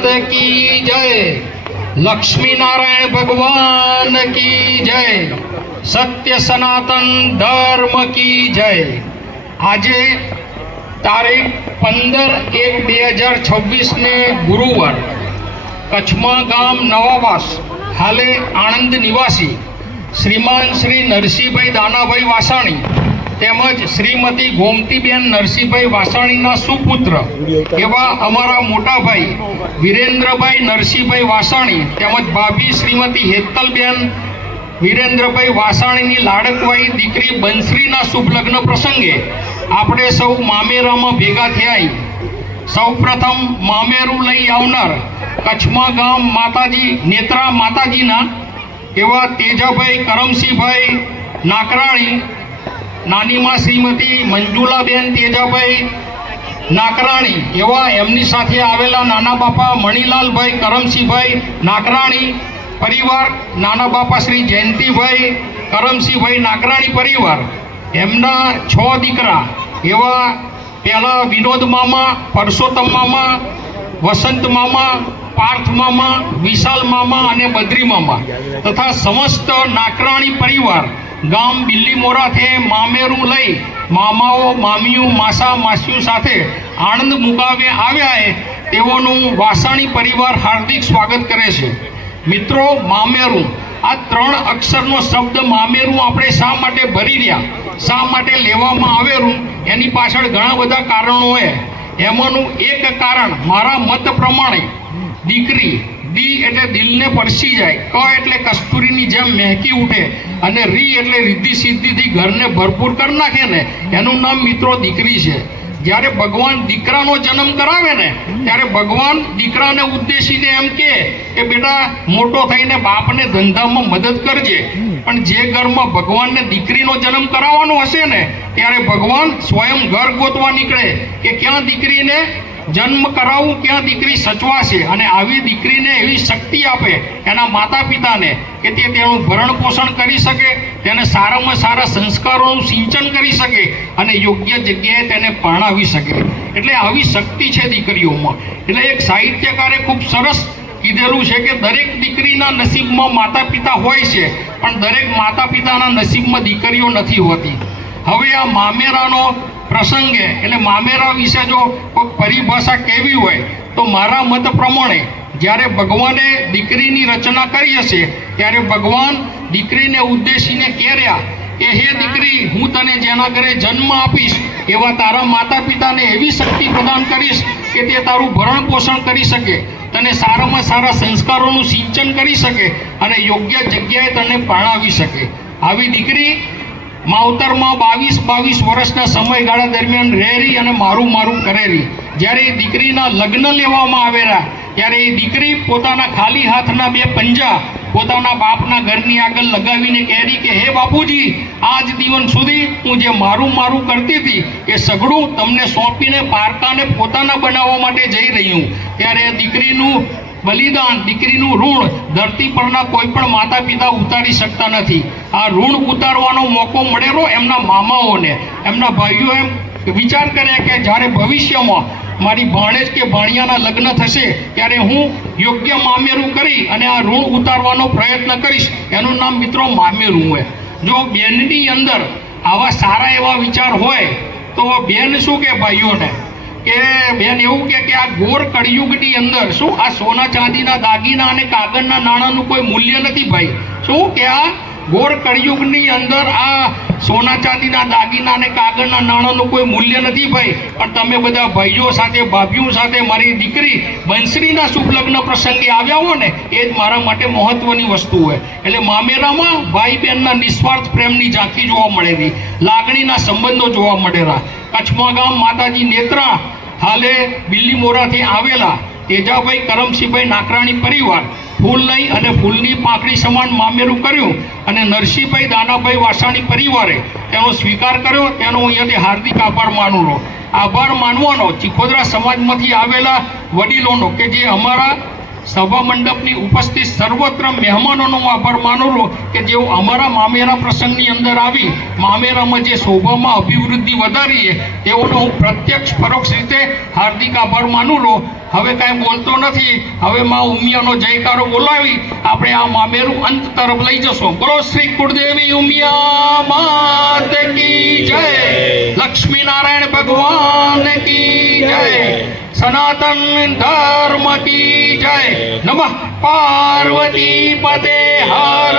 मात की जय, लक्ष्मी नारायण भगवान की जय, सत्य सनातन धर्म की जय। આજે તારીખ 15/1/2026 ને ગુરુવાર કચ્છમાં ગામ નવાવાસ હાલે આણંદ નિવાસી શ્રીમાન શ્રી નરસિંહભાઈ દાનાભાઈ વાસાણી તેમજ શ્રીમતી ગોમતીબેન નરસિંહભાઈ વાસાણીના સુપુત્ર એવા અમારા મોટાભાઈ વિરેન્દ્રભાઈ નરસિંહભાઈ વાસાણી તેમજ ભાભી શ્રીમતી હેતલબેન વિરેન્દ્રભાઈ વાસાણીની લાડકવાઈ દીકરી બંસરીના શુભ લગ્ન પ્રસંગે આપણે સૌ મામેરામાં ભેગા થયા। સૌ પ્રથમ મામેરું લઈ આવનાર કચ્છમાં ગામ માતાજી નેત્રા માતાજીના એવા તેજાભાઈ કરમસિંહભાઈ નાકરાણી, નાનીમાં શ્રીમતી મંજુલાબેન તેજાભાઈ નાકરાણી એવા એમની સાથે આવેલા નાના બાપા મણીલાલભાઈ કરમસિંહભાઈ નાકરાણી પરિવાર, નાના બાપા શ્રી જયંતિભાઈ કરમસિંહભાઈ નાકરાણી પરિવાર, એમના 6 દીકરા એવા પહેલા વિનોદ મામા, પરસોત્તમ મામા, વસંત મામા, પાર્થ મામા, વિશાલ મામા અને બદ્રી મામા તથા સમસ્ત નાકરાણી પરિવાર ગામ બિલ્લીમોરાથી મામેરું લઈ મામાઓ, મામીઓ, માસા, માસીઓ સાથે આણંદ મુકામે આવ્યા તેઓનું વાસાણી પરિવાર હાર્દિક સ્વાગત કરે છે। મિત્રો, મામેરું આ 3 અક્ષરનો શબ્દ મામેરું આપણે શા માટે ભરી રહ્યા, શા માટે લેવામાં આવેલું, એની પાછળ ઘણા બધા કારણો હોય। એમાંનું એક કારણ મારા મત પ્રમાણે દીકરી, દી એટલે દિલને પરસી જાય, ક એટલે કસ્તુરીની જેમ મહેકી ઉઠે અને રી એટલે રિદ્ધિ સિદ્ધિથી ઘરને ભરપૂર કરી નાખે ને, એનું નામ મિત્રો દીકરી છે। જ્યારે ભગવાન દીકરાનો જન્મ કરાવે ને ત્યારે ભગવાન દીકરાને ઉદ્દેશીને એમ કે બેટા મોટો થઈને બાપને ધંધામાં મદદ કરજે, પણ જે ઘરમાં ભગવાનને દીકરીનો જન્મ કરાવવાનો હશે ને ત્યારે ભગવાન સ્વયં ઘર ગોતવા નીકળે કે ક્યાં દીકરીને જન્મ કરાવવું, ક્યાં દીકરી સચવાશે, અને આવી દીકરીને એવી શક્તિ આપે એના માતા પિતાને કે તે તેનું ભરણ પોષણ કરી શકે, તેને સારામાં સારા સંસ્કારોનું સિંચન કરી શકે અને યોગ્ય જગ્યાએ તેને પરણાવી શકે। એટલે આવી શક્તિ છે દીકરીઓમાં। એટલે એક સાહિત્યકારે ખૂબ સરસ કીધેલું છે કે દરેક દીકરીના નસીબમાં માતા પિતા હોય છે, પણ દરેક માતા પિતાના નસીબમાં દીકરીઓ નથી હોતી। હવે આ મામેરાનો પ્રસંગે એટલે મામેરા વિશે જો કોઈ પરિભાષા કેવી હોય તો મારા મત પ્રમાણે જ્યારે ભગવાને દીકરીની રચના કરી હશે ત્યારે ભગવાન દીકરીને ઉદ્દેશીને કહેર્યા કે હે દીકરી, હું તને જેના ઘરે જન્મ આપીશ એવા તારા માતા પિતાને એવી શક્તિ પ્રદાન કરીશ કે તે તારું ભરણ પોષણ કરી શકે, તને સારામાં સારા સંસ્કારોનું સિંચન કરી શકે અને યોગ્ય જગ્યાએ તને પરણાવી શકે। આવી દીકરી માવતરમાં 22 વર્ષના સમયગાળા દરમિયાન રહેરી અને મારું કરેલી। જ્યારે એ દીકરીના લગ્ન લેવામાં આવેલા ત્યારે એ દીકરી પોતાના ખાલી હાથના 2 પંજા પોતાના બાપના ઘરની આગળ લગાવીને કહેરી કે હે બાપુજી, આજ દિવસ સુધી હું જે મારું કરતી હતી એ સઘળું તમને સોંપીને પારકાને પોતાના બનાવવા માટે જઈ રહી હું। ત્યારે દીકરીનું બલિદાન, દીકરીનું ઋણ ધરતી પરના કોઈ પણ માતા પિતા ઉતારી શકતા નથી। આ ઋણ ઉતારવાનો મોકો મળેલો એમના મામાઓને। એમના ભાઈઓ એમ વિચાર કર્યા કે જ્યારે ભવિષ્યમાં મારી ભાણેજ કે ભાણિયાના લગ્ન થશે ત્યારે હું યોગ્ય મામેરું કરી અને આ ઋણ ઉતારવાનો પ્રયત્ન કરીશ। એનું નામ મિત્રો મામેરું હોય। જો બેનની અંદર આવા સારા એવા વિચાર હોય તો બેન શું કે ભાઈઓને કે બેન એવું કે આ ઘોર કળિયુગની અંદર શું આ સોના ચાંદીના દાગીના અને કાગળના નાણાંનું કોઈ મૂલ્ય નથી ભાઈ। શું કે આ ઘોર કળિયુગની અંદર આ સોના ચાંદીના દાગીના અને કાગળના નાણાંનું કોઈ મૂલ્ય નથી ભાઈ, પણ તમે બધા ભાઈઓ સાથે, ભાભીઓ સાથે મારી દીકરી બંસરીના શુભ લગ્ન પ્રસંગે આવ્યા હો ને એ જ મારા માટે મહત્વની વસ્તુ હોય। એટલે મામેરામાં ભાઈ બહેનના નિસ્વાર્થ પ્રેમની ઝાંખી જોવા મળેલી, લાગણીના સંબંધો જોવા મળેલા। કચ્છમાં ગામ માતાજી નેત્રા હાલે બિલ્લીમોરાથી આવેલા તેજાભાઈ કરમસિંહભાઈ નાકરાણી પરિવાર ફૂલ લઈ અને ફૂલની પાંખડી સમાન મામેરું કર્યું અને નરસિંહભાઈ દાનાભાઈ વાસાણી પરિવારે તેનો સ્વીકાર કર્યો। તેનો અહીંયાથી હાર્દિક આભાર માનું આભાર માનવાનો ચીખોદરા સમાજમાંથી આવેલા વડીલોનો કે જે અમારા સભા મંડપની ઉપસ્થિત સર્વત્ર મહેમાનોનો આભાર માનું કે જેઓ અમારા મામેરા પ્રસંગની અંદર આવી મામેરામાં જે શોભામાં અભિવૃદ્ધિ વધારીએ તેઓનો હું પ્રત્યક્ષ પરોક્ષ રીતે હાર્દિક આભાર માનું હવે કાંઈ બોલતો નથી. હવે માં ઉમિયાનો જયકારો બોલાવી આપણે આ મામેરું અંત તરફ લઈ જશો. બોલો શ્રી કુળદેવી ઉમિયા માત કી જય, લક્ષ્મી નારાયણ ભગવાન કી જય, સનાતન ધર્મ કી જય. નમઃ પાર્વતી પતે હર